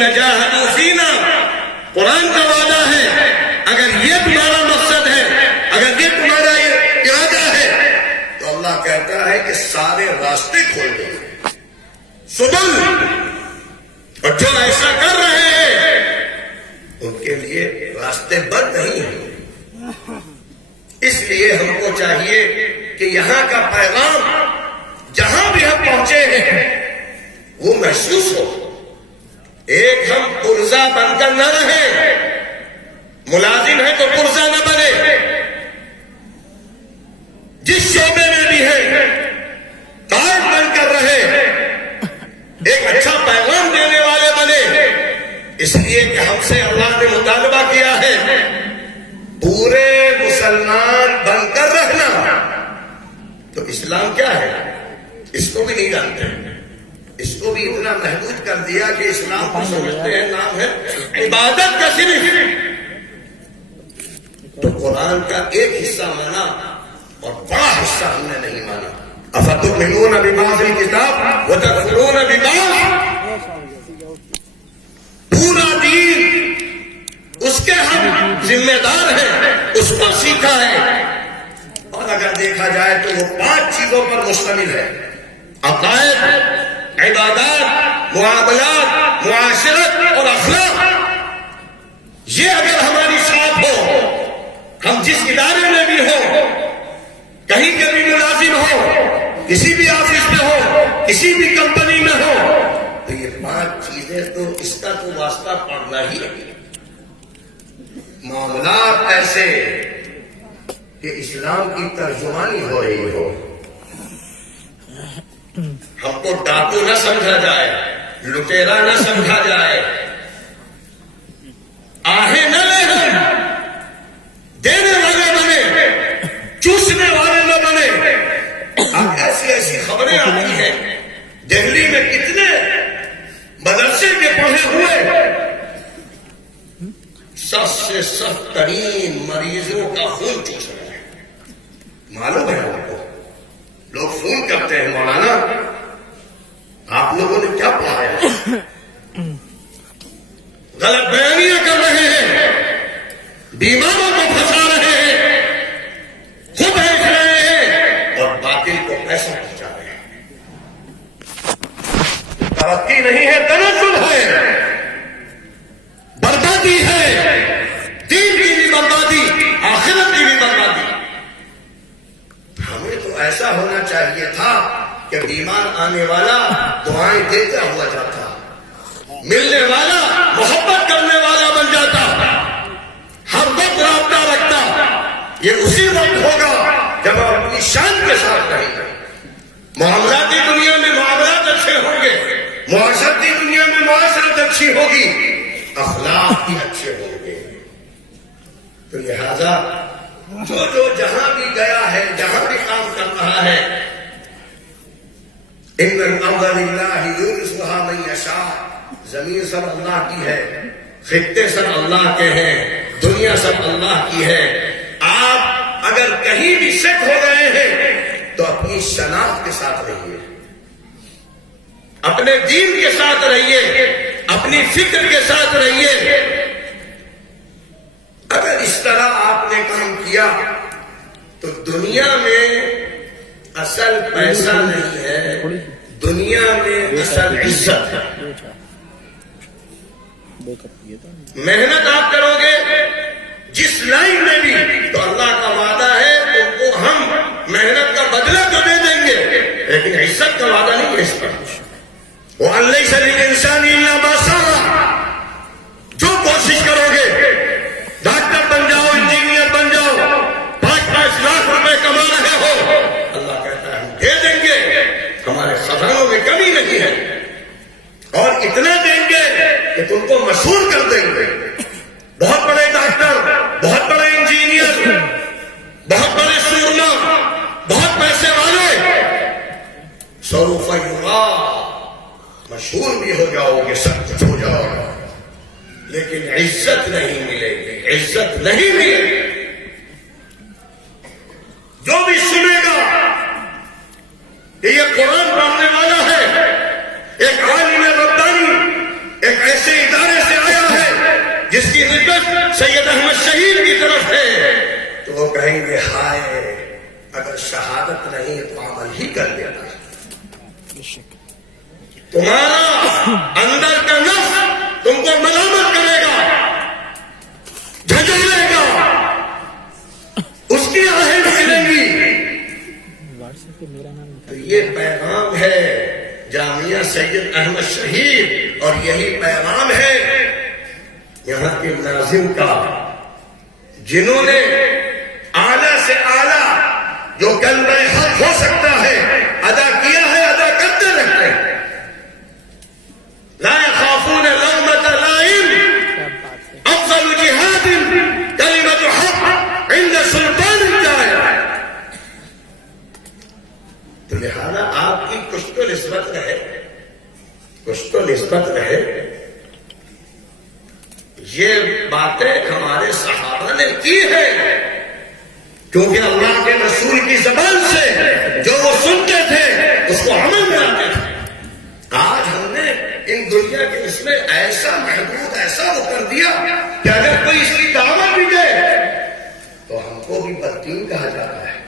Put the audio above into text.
والذین جاہدوا فینا، قرآن کا وعدہ ہے اگر یہ تمہارا مقصد ہے، اگر یہ تمہارا ارادہ ہے، تو اللہ کہتا ہے کہ سارے راستے کھول دیں سبل، اور جو ایسا کر رہے ہیں ان کے لیے راستے بند نہیں ہیں۔ اس لیے ہم کو چاہیے کہ یہاں کا پیغام جہاں بھی ہم پہنچے ہیں وہ محسوس ہو، ایک ہم پرزہ بن کر نہ رہیں، ملازم ہے تو پرزہ نہ بنے، جس شعبے میں بھی ہے کارڈ بن کر رہے، ایک اچھا پیغام دینے والے بنے۔ اس لیے کہ ہم سے اللہ نے مطالبہ کیا ہے پورے مسلمان بن کر رہنا۔ تو اسلام کیا ہے اس کو بھی نہیں جانتے، اس کو بھی اتنا محدود کر دیا کہ اسلام کو سمجھتے ہیں نام ہے عبادت کا صرف۔ تو قرآن کا ایک حصہ مانا اور بڑا حصہ ہم نے نہیں مانا۔ افتؤمنون ببعض الکتاب وتکفرون ببعض، پورا دین اس کے ہم ذمہ دار ہیں، اس کو سیکھا ہے، اور اگر دیکھا جائے تو وہ 5 چیزوں پر مشتمل ہے: عقائد، عبادات، معاملات، معاشرت اور اخلاق۔ یہ اگر ہماری ساتھ ہو، ہم جس ادارے میں بھی ہو، کہیں کے بھی ملازم ہو، کسی بھی آفس میں ہو، کسی بھی کمپنی میں ہو، تو یہ 5 چیزیں تو اس کا تو واسطہ پڑنا ہی ہے۔ معاملات ایسے کہ اسلام کی ترجمانی ہو رہی ہو، ہم کو ڈاکو نہ سمجھا جائے، لٹیرا نہ سمجھا جائے، آہیں نہ لے، دینے والے بنے، چوسنے والے نہ بنے۔ اب ایسی ایسی خبریں آتی ہیں، دہلی میں کتنے مدرسے کے پڑھے ہوئے سخت سے سخت ترین مریضوں کا خون چوس رہے ہیں۔ معلوم ہے آپ کو، لوگ فون کرتے ہیں مولانا آپ لوگوں نے کیا پڑھایا، غلط بیانیاں کر رہے ہیں، بیماروں کو پھنسا رہے ہیں، خود بیچ رہے ہیں اور باطل کو پیسہ پہنچا رہے ہیں۔ ترقی نہیں ہے، تنزل ہے، بربادی ہے، دین کی بھی بربادی، آخرت کی بھی بربادی۔ ہمیں تو ایسا ہونا چاہیے تھا کہ بیمار آنے والا دعائیں دیتا ہوا جاتا، ملنے والا محبت کرنے والا بن جاتا، ہر وقت رابطہ رکھتا۔ یہ اسی وقت ہوگا جب آپ اپنی شان کے ساتھ رہیں گے۔ معاملاتی دنیا میں معاملات اچھے ہوں گے، معاشرتی دنیا میں معاشرت اچھی ہوگی، اخلاق بھی اچھے ہوں گے۔ تو لہذا جو جہاں بھی گیا ہے، جہاں بھی کام کر رہا ہے، ان الارض للہ یورثها من یشاء، زمین سب اللہ کی ہے، خطے سب اللہ کے ہیں، دنیا سب اللہ کی ہے۔ آپ اگر کہیں بھی شک ہو گئے ہیں تو اپنی شناخت کے ساتھ رہیے، اپنے دین کے ساتھ رہیے، اپنی فکر کے ساتھ رہیے۔ اگر اس طرح آپ نے کام کیا تو دنیا میں اصل پیسہ نہیں ہے، دنیا میں اصل عزت ہے۔ محنت آپ کرو گے جس لائن میں بھی تو اللہ کا وعدہ ہے تم کو ہم محنت کا بدلہ تو دے دیں گے، لیکن عزت کا وعدہ نہیں ہے اس پر۔ وَأَن لَيْسَ لِلْإِنسَانِ إِلَّا مَا سَعَىٰ، جو کوشش کرو گے، ڈاکٹر بن جاؤ، انجینئر بن جاؤ، 5-5 لاکھ روپے کما رہے ہو، اللہ کہتا ہے ہم دے دیں گے، ہمارے خزانوں میں کمی نہیں ہے، اور اتنا دیں گے کہ تم کو مشہور کر دیں گے۔ بہت بڑے ڈاکٹر، بہت بڑے انجینئر، بہت بڑے سورما، بہت پیسے والے، سوف یرا، مشہور بھی ہو جاؤ گے، سب کچھ ہو جاؤ گے، لیکن عزت نہیں ملے گی، عزت نہیں ملے گی۔ جو بھی سنے گا کہ یہ قرآن پڑھنے والا ہے، ایک عالم ربانی، ایک ایسے ادارے کی نسبت سید احمد شہید کی طرف ہے تو وہ کہیں گے ہائے اگر شہادت نہیں تو عمل ہی کر لیتا. تمہارا اندر کا نفس تم کو ملامت کرے گا, جھنجھوڑے گا, اس کی آہیں نکلیں گی. تو یہ پیغام ہے جامعہ سید احمد شہید, اور یہی پیغام ہے یہاں کے ناظم کا, جنہوں نے اعلیٰ سے اعلیٰ جو کلمہ حق ہو سکتا ہے ادا کیا ہے, ادا کرتے رہتے ہیں. لا يخافون لومة لائم افضل جہاد کلمۃ حق عند سلطان جائر. تو لہذا آپ کی کچھ تو نسبت رہے, کچھ تو نسبت رہے. یہ باتیں ہمارے صحابہ نے کی ہے کیونکہ اللہ کے رسول کی زبان سے جو وہ سنتے تھے اس کو عمل میں آتے تھے. آج ہم نے ان دنیا کے اس میں ایسا محدود, ایسا